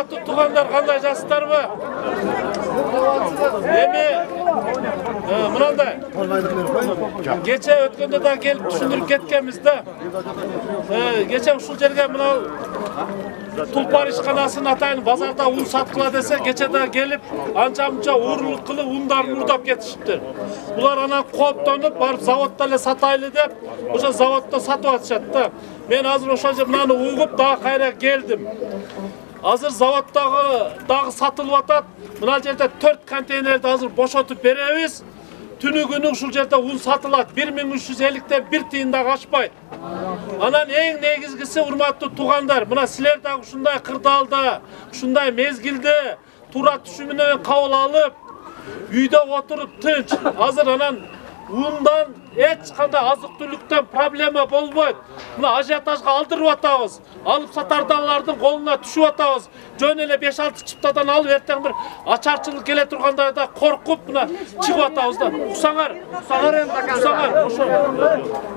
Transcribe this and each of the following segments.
Урматтуу туугандар, кандай жассыздарбы? Эми мынандай. Кече өткөндө да келип түшүндүрүп кеткенбиз да. Кече ушул жерге мына Тулпар ишканасынын атайын базарда un саткыла десе, кече да келип анча-мунча уурулук кылып ундарын уурдап кетишиптир. Булар анан кооптонуп барып заводдо эле сатайлы деп, ошо заводдо сатып атышат да. Мен азыр ошол же мынаны угуп дагы кайра келдим. Азыр заводдагы сатылып атат. Мына жерде 4 контейнерди азыр бошотуп беребиз. Түнү күнү ушул жерде un сатылат. 1350-тен 1 тыйын да качпайт. Анан эң негизгиси, урматтуу туугандар, мына силер дагы ушундай кырдаалда, ушундай мезгилде туура түшүм менен кабыл алып, үйдө отуруп тынч. Азыр анан ундан эч кандай азык-түлүктөн проблема болбойт. Мына ажиотажга алдырып атабыз. Алып сатардарлардын колуна түшүп атабыз. Жөн эле 5-6 чыптадан алып эртең бир ачарчылык келе тургандайда коркуп мына чыгып атабыз да. Уксаңар эми,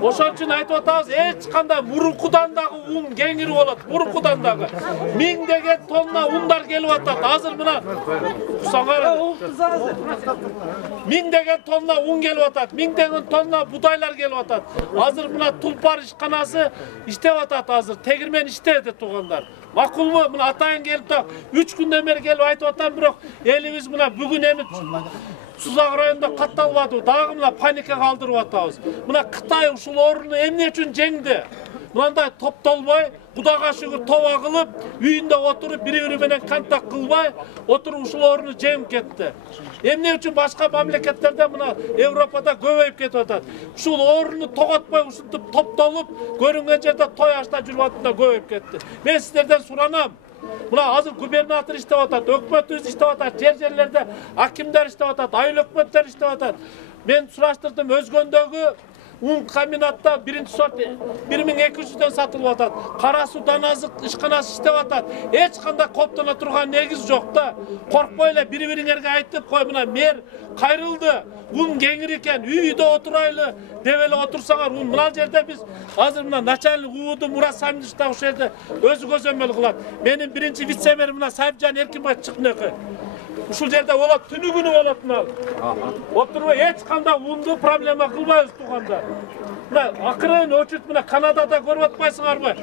ошон үчүн айтып атабыз, эч кандай мурункудан дагы ун кеңири болот. Мурункудан дагы миңдеген тонна ундар келип атат. Азыр мына уксаңар. Миңдеген тонна un келип атат. Миңдеген тонна budaylar келип атат. Азыр мына Тулпар ишканасы иштеп атат азыр. Тегирмен иштеди туугандар. Макулбу? Мына атайын келип та 3 күндөн бери келип айтып атам, бирок элибиз мына бүгүн эми Сузак районунда катталбады. Дагы мына паника калтырып атабыз. Мына Кытай ушул орунду эмне үчүн жеңди? Мындай топтолбой, Кудайга шүгүр тоба кылып, үйүндө отуруп, бири-бири менен контакт кылбай, отуруп ушул орунду жеңип кетти. Эмне үчүн башка мамлекеттерде мына Европада көбөйүп кетип атат? Ушул орунду тоготпой, ушинтип топтолуп, көрүнгөн жерде той ашта жүрүп атында көбөйүп кетти. Мен сиздерден суранам. Мына азыр губернатор иштеп атат, өкмөтүбүз иштеп атат, жер-жерлерде акимдер иштеп атат, айыл өкмөттөр иштеп атат. Мен сураштырдым, Өзгөндөгү un комбинатта 1-сорт 1200-дөн сатылып атат. Кара суу даназык ишканасы иштеп атат. Эч кандай коптоно турган негиз жок да. Коркпой эле бири-бириңерге айтып кой, мына мэр кайрылды. Un кеңир экен, үйдө отурайлы деп эле отурсаңар, un мына жерде биз азыр мына начальник УУД Мурат Самидович да ошол жерде өзү көзөмөл кылат. Менин биринчи вице-мэрим мына Сайыпжан Эркинбай чыкмыйкы. Ушул жерде болот, түнү күнү болот мына. Отурбай эч кандай унду проблема кылбайбыз туугандар. Мына акырын өчүрүп мына Канадада көрүп атпайсыңарбы?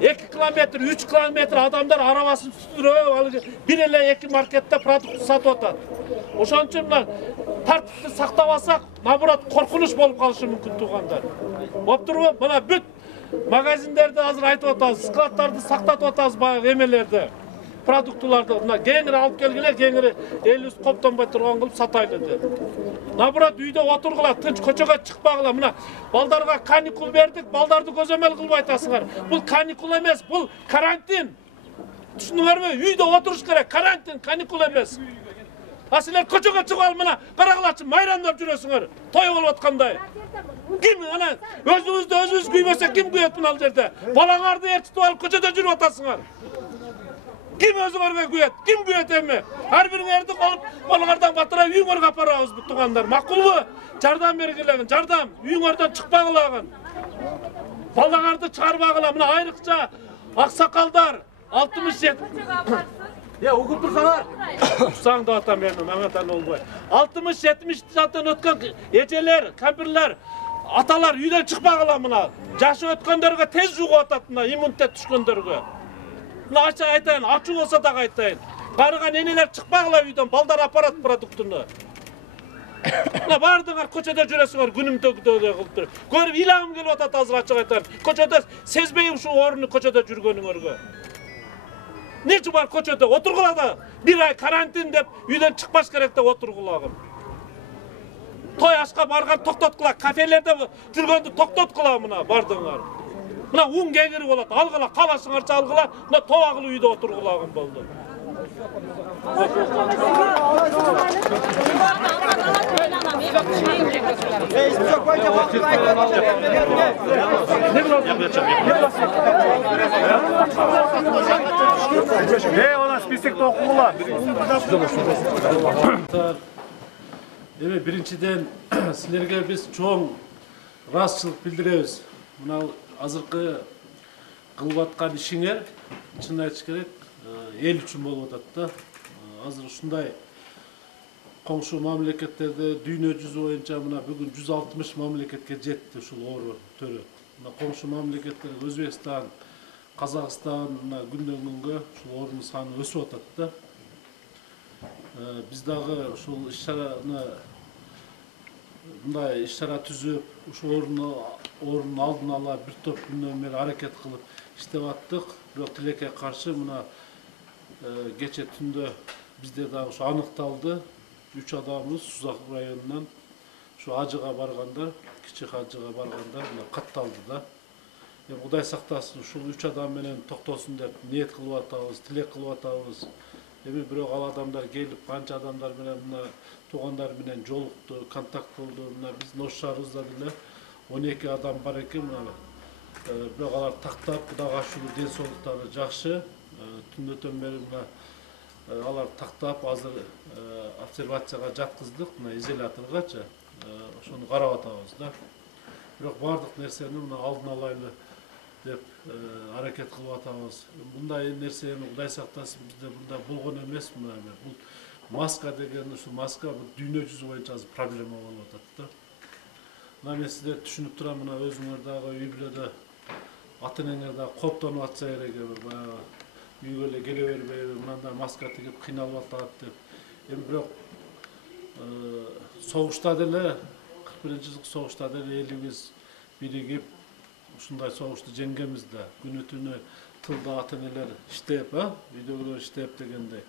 2 километр, 3 километр адамдар арабасын сүрүп, бир эле 2 маркетте продукт сатып атат. Ошон үчүн мына тартипти сактап алсак, наоборот коркунуч болуп калышы мүмкүн туугандар. Оптурбу? Мына бүт магазиндерди азыр айтып атабыз, складдарды сактатып атабыз баягы эмелерди. Продуктыларды мына кеңири алып келгиле, кеңири элибиз коптонбой турган кылып сатайлы деп. Наоборот, үйдө отургула, тынч, көчөгө чыкпагыла. Мына балдарга каникул бердик, балдарды көзөмөл кылбай атасыңар. Бул каникул эмес, бул карантин. Түшүндүңөрбү? Үйдө отуруш керек, карантин, каникул эмес. А силер көчөгө чыгып алып мына карагылачы майрандап жүрөсүңөр. Той болуп аткандай. Ким анан өзүбүздү өзүбүз күйбөсөк ким күйөт мына жерде? Балаңарды ертип алып көчөдө жүрүп атасыңар. Kim özüңөргө күйөт? Ким күйөт эми? Ар бириңерди колуңардан батырап үйүңөргө апарабыз бу туугандар. Макулбу? Жардам бергилегин, жардам. Үйүңөрдөн чыкпагылагын. Балаңарды чыгарбагыла. Мына айрыкча аксакалдар 67. Угуп турсаңар. Турсаң да атам менин, маматан болбой. 60-70 жаштан өткөн эжелер, кампирлер, аталар үйдөн чыкпагыла мына. Жашы өткөндөргө тез жугуп атат мына, иммунитет түшкөндөргө. Мына ача айтайын, ачуу болсо да айтайын. Карыган энелер чыкпагыла үйдөн, балдар апарат продуктуну. Мына бардыңар көчөдө жүрөсүңөр, күнүмдөгүдөй кылып туруп. Көрүп илагым келип атат азыр ачык айтайын. Көчөдө сезбей ушул орунду көчөдө жүргөнүңөргө. Нече бар көчөдө отургула да, бир ай карантин деп үйдөн чыкпаш керек деп отургулагым. Той ашка барган токтоткула, кафелерде жүргөндү токтоткула мына бардыңар. Мына un кеңири болот, алгыла, калашыңарча алгыла, мына тобагыл үйдө отургулагым болду. Ona списокто окугула. Эми биринчиден силерге биз чоң ыраазычылык билдиребиз. Мына азыркы кылып аткан ишиңер чын айтыш керек, el üçün болуp атат да. Азыр ушундай коңшу мамлекеттерде дүйнө жүзү боюнча мына бүгүн 160 мамлекетке жетти ушул оору түрү. Мына коңшу мамлекеттер Өзбекстан, Казакстан мына күндөн күнгө ушул оорунун саны өсүп атат да. Биз дагы ушул иш-чараны мындай иш-чара түзүп, ушул оорунун алдын ала бир топ күндөн бери аракет кылып иштеп аттык. Бирок тилекке каршы мына кече түндө бизде дагы ушу аныкталды. 3 адамыбыз Сузак районунан ушу Ажыга баргандар, Кичи Ажыга баргандар мына катталды да. Кудай сактасын, ушул 3 адам менен токтосун деп ниет кылып атабыз, тилек кылып атабыз. Бирок ал адамдар келип, канча адамдар менен мына туугандар менен жолукту, контакт болду. Мына биздин ош шаарыбызда деле 12 адам бар экен. Бирок алар тактап, Кудайга шүгүр ден соолуктары жакшы. Түндөтөн бери мына алар тактап, азыр обсервацияга жаткыздык, мына изоляторгачы. Ошону карап атабыз да. Бирок бардык нерсени мына алдын алайлы деп аракет кылып атабыз. Мындай нерсени Кудай сактасын, бизде мында болгон эмес. Бул маска деген, ушу маска бул дүйнө жүзү боюнча азыр проблема болуп атат да. Мына мен сиздерди түшүнүп турам, мына өзүңөр дагы үй бүлөдө ата-энеңер дагы кооптонуп атса керек, баягы үйгө эле келе бербей, мындай маска тигип кыйналып атат деп. Бирок согушта деле 41-жылдык согушта деле элибиз биригип ушундай согушту жеңгенбиз да. Күнү түнү тылда ата-энелер иштеп, үйдөгүлөр иштеп дегендей.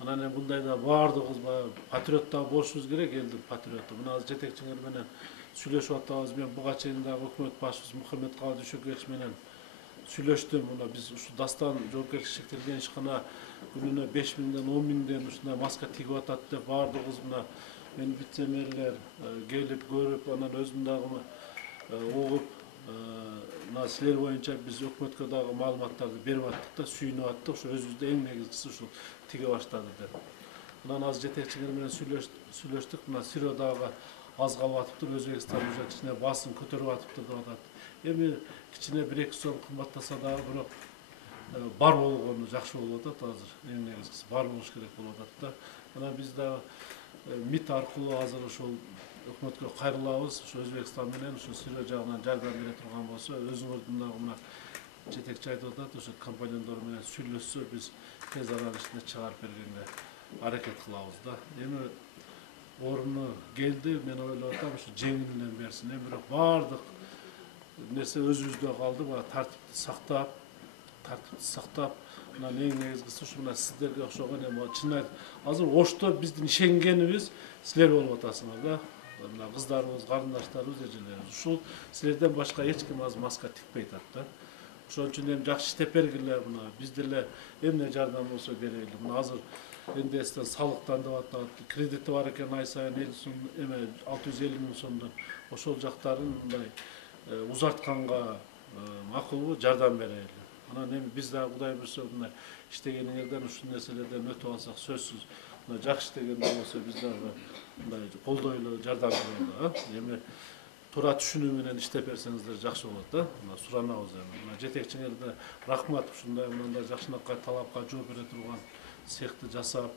Анан эми мындайда баардыгыбыз патриот да болушубуз керек, элдин патриоту. Мына азыр жетекчиңер менен сүйлөшүп атабыз. Мен буга чейин дагы өкмөт башчыбыз Мухаммедкалый Дүйшөкбекович менен сүйлөштүм. Мына биз ушу Дастан жоопкерчиликке шектелген ишкана күнүнө 5000ден 10.000ден ушундай маска тигип атат деп баардыгыбыз мына мен вице-мэрлер келип көрүп, анан өзүм дагы угуп, мына силер боюнча биз өкмөткө дагы маалыматтарды берип аттык да, сүйүнүп аттык. Ушу өзүбүздө эң негизгиси ушул тиге баштады деп. Анан азыр жетекчиңер менен сүйлөштүк. Мына Сирия дагы аз калып атыптыр, Өзбекстан уже кичине басын көтөрүп атыптыр деп атат. Эми кичине 1-2 сом кымбаттаса дагы, бирок бар болгону жакшы болуп атат азыр. Эң негизгиси бар болуш керек болуп атат да. Анан биз дагы МИД аркылуу азыр ушул өкмөткө кайрылабыз. Ушу Өзбекстан менен ушу Сирия жагынан жардам бере турган болсо, өзүңөрдүн дагы мына жетекчи айтып атат, ошо компаньондор менен сүйлөшсө биз тез аранын ичинде чыгарып бергенге аракет кылабыз да. Эми орunu geldi, men ойлоп атам, ушу жеңилден берсин. Бирок баардык нерсе өзүбүздө калды, тартипти сактап, мына эң негизгиси ушу мына сиздерге окшогон эми чын азыр Ошто биздин ишенгенибиз силер болуп атасыңар да. Мына кыздарыбыз, карындаштарыбыз, эжелерибиз. Ушул силерден башка эч ким азыр маска тикпей атат да. Ошон үчүн эми жакшы иштеп бергиле, мына биз деле эмне жардам болсо берели. Мына азыр НДСтен салыктан деп атат, кредити бар экен, ай сайын 650 миң сомдон. Ошол жактарын мындай узартканга макулбу, жардам берели. Анан эми биз дагы Кудай буйрса мындай иштегениңерден ушул нерселерден өтүп алсак сөзсүз мына жакшы дегенде болсо биз дагы мындай колдойлу, жардам берели. Эми туура түшүнүү менен иштеп берсеңиздер жакшы болот да. Мына суранабыз эми. Мына жетекчиңерге рахмат, ушундай мындай жакшынакай талапка жооп бере турган цехти жасап,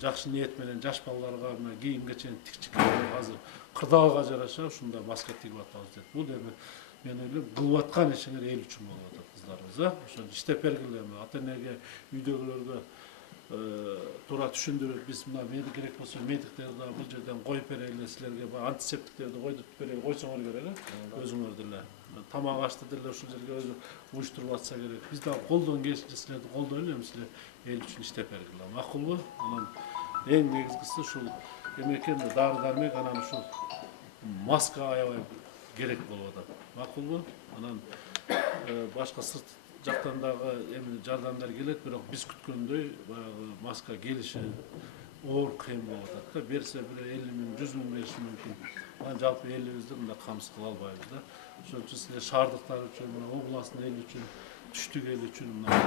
жакшы ниет менен жаш балдарга мына кийим кечени тикчик азыр кырдаалга жараша ушундай маска тигип атабыз деп. Бул эми мен ойлойм кылып аткан ишиңер эл үчүн болуп атат кыздарыбыз, ошон иштеп бергиле. Ата-энеге, үйдөгүлөргө туура түшүндүрүп, биз мына медик керек болсо медиктерди дагы бул жерден коюп берели, силерге антисептиктерди койдуруп берели, койсоңор керек, өзүңөр деле. Тамак ашты деле ушул жерге өзү уюштуруп атса керек. Биз дагы колдон келишинче силерди колдойлу, эми силер эл үчүн иштеп бергиле. Макулбу? Анан эң негизгиси ушул эмекенде дары-дармек, анан ушул маска аябай керек болуп атат. Макулбу? Анан башка сырт жактан дагы эми жардамдар келет, бирок биз күткөндөй баягы маска келиши оор кыйын болуп атат да. Берсе бир 50 миң, 100 миң бериши мүмкүн. Анан жалпы элибизди мындай камсыз кыла албайбыз да. Ошон үчүн силер шаардыктар үчүн, мына областтын эли үчүн, түштүк эл үчүн мына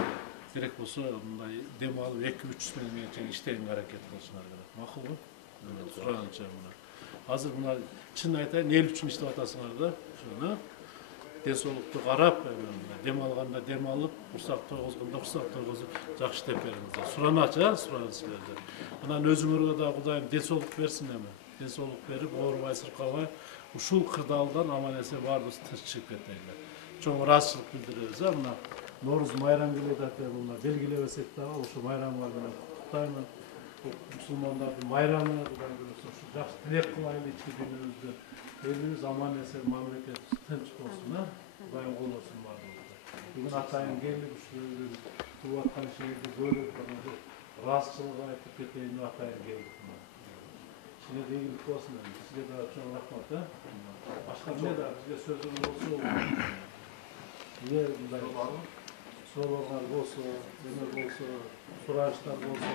керек болсо мындай дем алып 2-3 миңге чейин иштегенге аракет кылышыңар керек. Макулбу? Сураныча мына. Азыр мына чын айтайын, эл үчүн иштеп атасыңар да. Ошону денсаулықты қарап, дем алғанда дем алып, құрсақ тойғызғанда құрсақ тойғызып, жақсы деп беріңіздер. Сұраначы, сұранысыңыздар. Мынан өзіңерге да Құдайым денсаулық берсін еме. Денсаулық беріп, ауырбай сырқабай, ушул кырдаалдан аман эсен баарыбыз тынч чыгып кетели. Чоң ыраазычылык билдиребиз. Мына Нооруз майрам келет атат, мына белгилебесек дагы ошо майрамга менен куттуктаймын. Мусулмандардын майрамы, Кудайым буйрса ушу жакшы тилек кылайлы ички күнүбүздө. Элибиз аман эсен, мамлекетибиз тынч болсун, Кудайым колдосун баарыбызды. Бүгүн атайын келип ушу тууп аткан шээрди көрүп, ыраазычылык айтып кетейин деп атайын келдик. Size de iyilik olsun. Size de çok rahmet. Başka ne de size sözünüz olsun. Size sorular olsun, yemek olsun, sorular olsun.